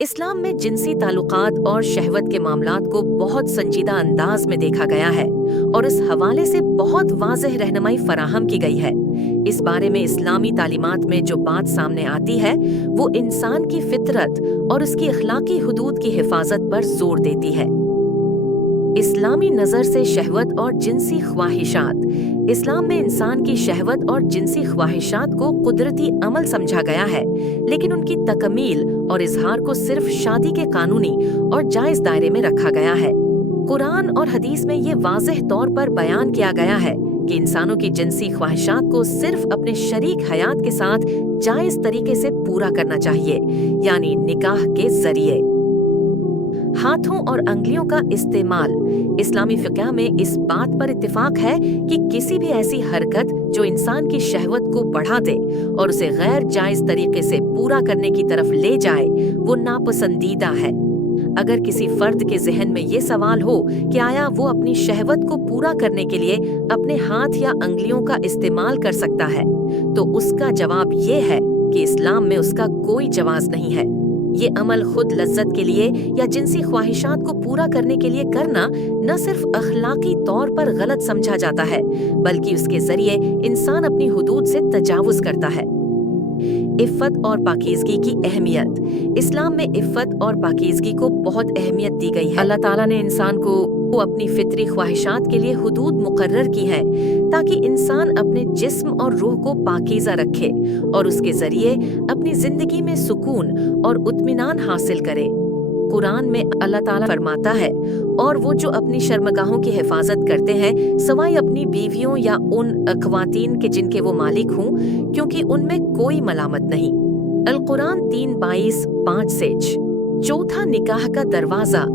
इस्लाम में जिनसी ताल्लुकात और शहवत के मामलात को बहुत संजीदा अंदाज में देखा गया है और इस हवाले से बहुत वाज़ेह रहनुमाई फराहम की गई है। इस बारे में इस्लामी तालीमात में जो बात सामने आती है वो इंसान की फितरत और उसकी अखलाकी हुदूद की हिफाजत पर जोर देती है। इस्लामी नज़र से शहवत और जिनसी ख्वाहिशात। इस्लाम में इंसान की शहवत और जिनसी ख्वाहिशात को कुदरती अमल समझा गया है, लेकिन उनकी तकमील और इजहार को सिर्फ शादी के कानूनी और जायज़ दायरे में रखा गया है। कुरान और हदीस में ये वाज़ेह तौर पर बयान किया गया है कि इंसानों की जिनसी ख्वाहिशात को सिर्फ अपने शरीक हयात के साथ जायज़ तरीके से पूरा करना चाहिए, यानी निकाह के जरिए। हाथों और अंगुलियों का इस्तेमाल। इस्लामी फ़िक़्ह में इस बात पर इत्तिफाक है कि किसी भी ऐसी हरकत जो इंसान की शहवत को बढ़ा दे और उसे गैर जायज़ तरीके से पूरा करने की तरफ ले जाए वो नापसंदीदा है। अगर किसी फर्द के ज़हन में ये सवाल हो कि आया वो अपनी शहवत को पूरा करने के लिए अपने हाथ या अंगुलियों का इस्तेमाल कर सकता है, तो उसका जवाब ये है कि इस्लाम में उसका कोई जवाज़ नहीं है। ये अमल खुद लज्जत के लिए या जिनसी ख्वाहिशात को पूरा करने के लिए करना न सिर्फ अखलाकी तौर पर गलत समझा जाता है, बल्कि उसके जरिए इंसान अपनी हुदूद से तजावुज़ करता है। इफ़्फ़त और पाकीज़गी की अहमियत। इस्लाम में इफ़्फ़त और पाकीज़गी को बहुत अहमियत दी गई है। अल्लाह ताला ने इंसान को अपनी फितरी ख्वाहिशात के लिए हुदूद मुकर्रर की है ताकि इंसान अपने जिस्म और रूह को पाकीज़ा रखे और उसके जरिए अपनी जिंदगी में सुकून और इत्मीनान हासिल करे। कुरान में अल्लाह ताला फरमाता है, और वो जो अपनी शर्मगाहों की हिफाजत करते हैं सवाई अपनी बीवियों या उन ख्वातीन के जिनके वो मालिक हों, क्योंकि उनमें कोई मलामत नहीं। अल कुरान 3:22-5। चौथा, निकाह का दरवाज़ा।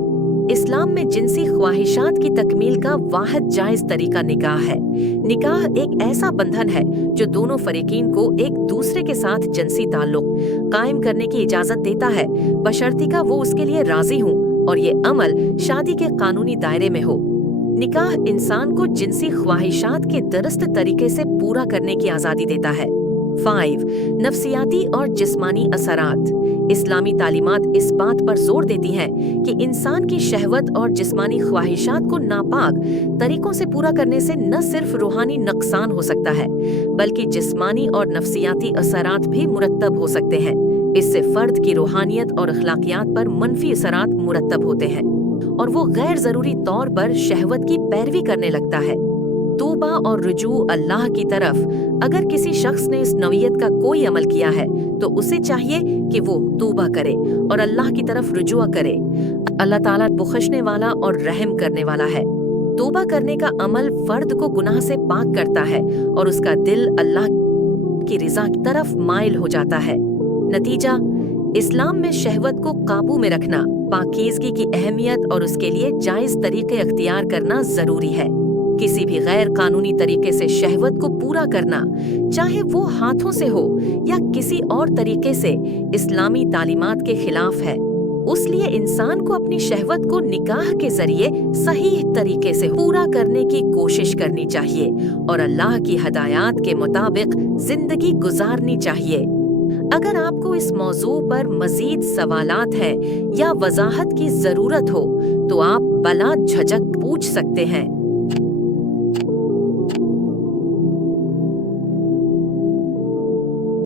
इस्लाम में जिनसी ख्वाहिशात की तकमील का वाहिद जायज़ तरीका निकाह है। निकाह एक ऐसा बंधन है जो दोनों फरीकीन को एक दूसरे के साथ जिनसी ताल्लुक कायम करने की इजाज़त देता है, बशर्ते का वो उसके लिए राज़ी हों और ये अमल शादी के कानूनी दायरे में हो। निकाह इंसान को जिनसी ख्वाहिशात के दुरुस्त तरीके से पूरा करने की आज़ादी देता है। 5. नफ्सियाती और जिस्मानी असरात। इस्लामी तालीमात इस बात पर जोर देती हैं कि इंसान की शहवत और जिस्मानी ख्वाहिशात को नापाक तरीकों से पूरा करने से न सिर्फ रूहानी नुकसान हो सकता है, बल्कि जिस्मानी और नफ्सियाती असरात भी मुरत्तब हो सकते हैं। इससे फर्द की रूहानियत और अखलाकियात पर मनफी असरात मुरत्तब होते हैं और वो गैर ज़रूरी तौर पर शहवत की पैरवी करने लगता है। तौबा और रुजू अल्लाह की तरफ। अगर किसी शख्स ने इस नौइयत का कोई अमल किया है तो उसे चाहिए कि वो तौबा करे और अल्लाह की तरफ रुजू करे। अल्लाह ताला बख्शने वाला और रहम करने वाला है। तौबा करने का अमल फर्द को गुनाह से पाक करता है और उसका दिल अल्लाह की रिज़ा की तरफ माइल हो जाता है। नतीजा, इस्लाम में शहवत को काबू में रखना, पाकीज़गी की अहमियत और उसके लिए जायज़ तरीके अख्तियार करना ज़रूरी है। किसी भी गैर कानूनी तरीके से शहवत को पूरा करना, चाहे वो हाथों से हो या किसी और तरीके से, इस्लामी तालीमात के खिलाफ है। उसलिए इंसान को अपनी शहवत को निकाह के जरिए सही तरीके से पूरा करने की कोशिश करनी चाहिए और अल्लाह की हदायत के मुताबिक जिंदगी गुजारनी चाहिए। अगर आपको इस मौजू पर मजीद सवालात हैं या वजाहत की जरूरत हो तो आप बला झिझक पूछ सकते हैं।